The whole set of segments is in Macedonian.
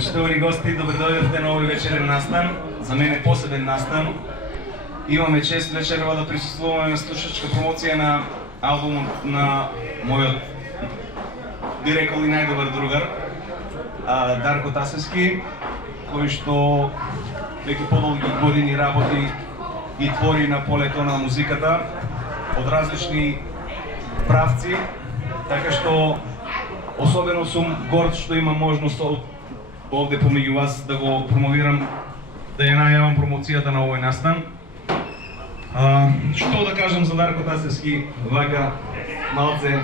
Почитувани гости, добре дојдовте на овој вечерен настан. За мене посебен настан. Имаме чест вечерва да присуствуваме на слушачка промоција на албумот на мојот, би рекол, и најдобар другар, Дарко Тасевски, кој што веќе подолги години работи и твори на полето на музиката од различни правци, така што особено сум горд што имам можност овде помеѓу вас да го промовирам, да ја најавам промоцијата на овој настан. Што да кажам за Дарко Тасевски, вака малце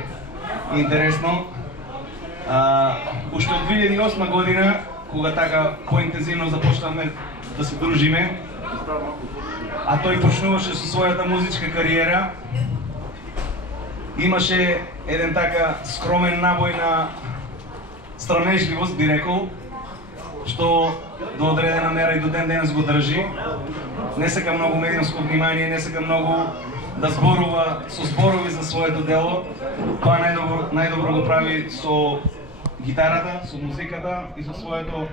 интересно. Уште од 2008 година, кога така поинтензивно започнавме да се дружиме, а тој почнуваше со својата музичка кариера, имаше еден така скромен набој на странежливост, би рекол, што до одредена мера и до ден денес го држи. Не сака многу медиумско внимание, не сака многу да зборува со зборови за своето дело. Тоа најдобро го прави со гитарата, со музиката и со своето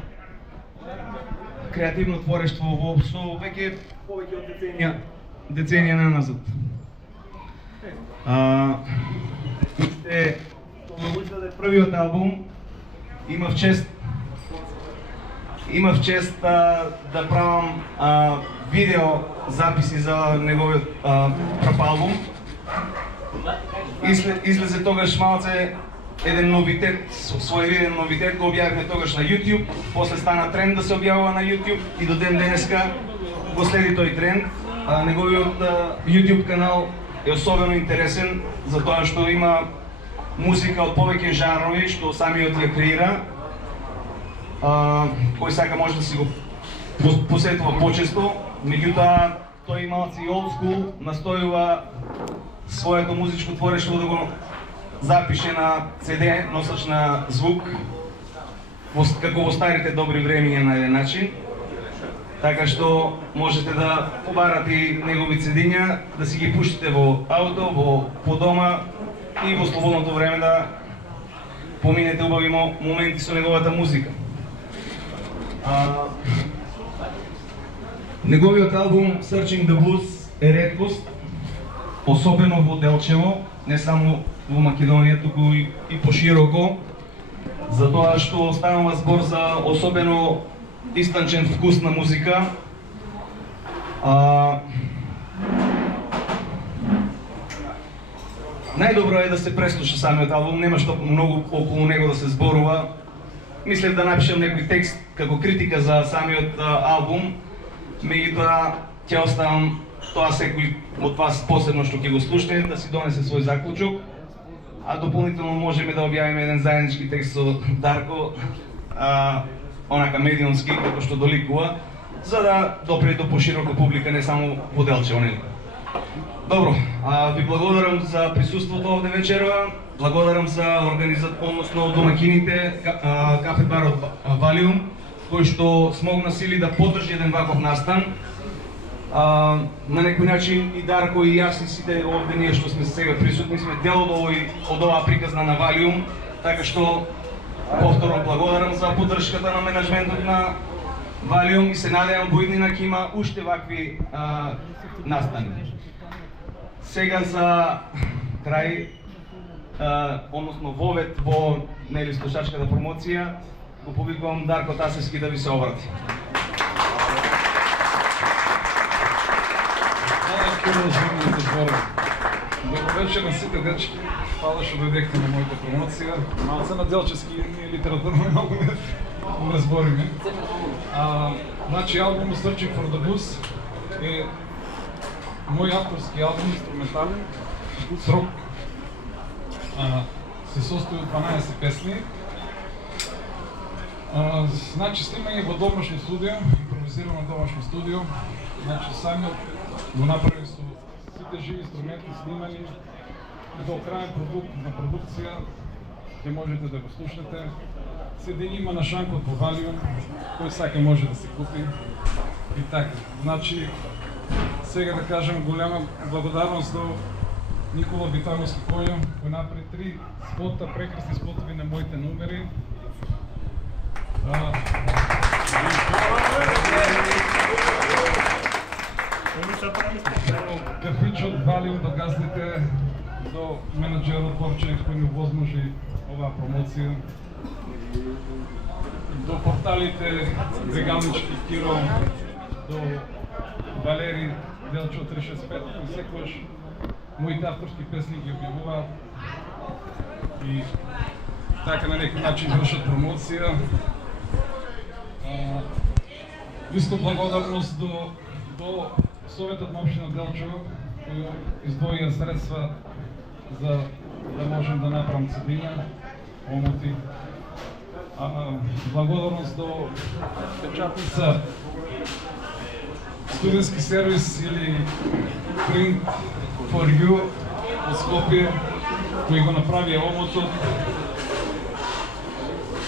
креативно творештво воопшто веќе повеќе од деценија назад. Кога го издаде првиот албум, имав чест да правам видео записи за неговиот прв албум. Излезе тогаш малце еден новитет, своевиден новитет, го објавивме тогаш на YouTube, после стана тренд да се објавува на YouTube и до ден денеска го следи тој тренд. Неговиот YouTube канал е особено интересен, затоа што има музика од повеќе жанрови, што самиот ја креира. Кој сака може да си го посетува почесто, меѓутоа тој малци old school настојува своето музичко творештво да го запише на CD, носач на звук, како во старите добри времиња на еден начин. Така што можете да побарате негови CD-ња, да си ги пуштите во ауто, по дома и во слободното време да поминете убави моменти со неговата музика. Неговиот албум Searching the Blues е реткост, особено во Делчево, не само во Македонија, туку и пошироко, затоа што станува збор за особено дистанчен вкус на музика. Најдобро е да се преслуша самиот албум, нема што многу околу него да се зборува. Мислев да напишам некој текст како критика за самиот албум, меѓутоа ќе оставам тоа секој од вас посебно што ќе го слушне да си донесе свој заклучок, а дополнително можеме да објавиме еден заеднички текст со Дарко, онака медиумски, како што доликува, за да допре до поширока публика, не само во Делчево, нели? Добро, ви благодарам за присуството овде вечерва, благодарам за односно домакините, кафе барот Валиум, кој што смогна сили да поддржи еден ваков настан. На некој начин и Дарко и јас и сите овде ние што сме сега присутни сме дел од оваа приказна на Валиум, така што повторно благодарам за поддршката на менеджментот на Валиум и се надевам во иднина ќе има уште вакви настани. Сега за крај, односно вовет во слушачката промоција, го повикувам Дарко Тасевски да ви се обрати. Добро вечер на сите дечки. Фала што дојдевте на мојата промоција. Малце на делчески и литературно многу не збориме. Значи, албумот Searching for the Blues е мој авторски албум, инструментален, срок. Се состои од 12 песни. Значи, снимање во домашно студио, импровизирано домашно студио. Значи, самиот го направи со сите живи инструменти снимани до крајен продукт на продукција, ќе можете да го слушнете. CD има на шанкот во Валиум, кој сака може да се купи и така. Значи, сега да кажем голема благодарност до Никола Витановски кој направи 3 спота, прекрасни спотови на моите номери. до менеджерот Борче кој ми возможи оваа промоција, до порталите Бегалнички Киро, до Валери Делчо 365, кои секојаш моите авторски песни ги објавуваат и така на некој начин вршат промоција. Искам благодарност до Советот на општина Делчо, кој издвоија средства за да можем да направам цедина, омоти. Благодарност до печатница Студентски сервис или Print for You од Скопје, кои го направија омотот.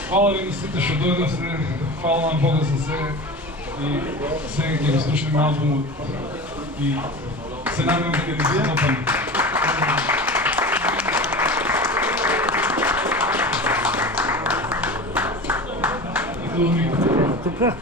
Фала ви на сите што дојдовте, фала на Бога за се и сега ќе го слушаме албумот и се надевам дека ќе се допадне. Тука?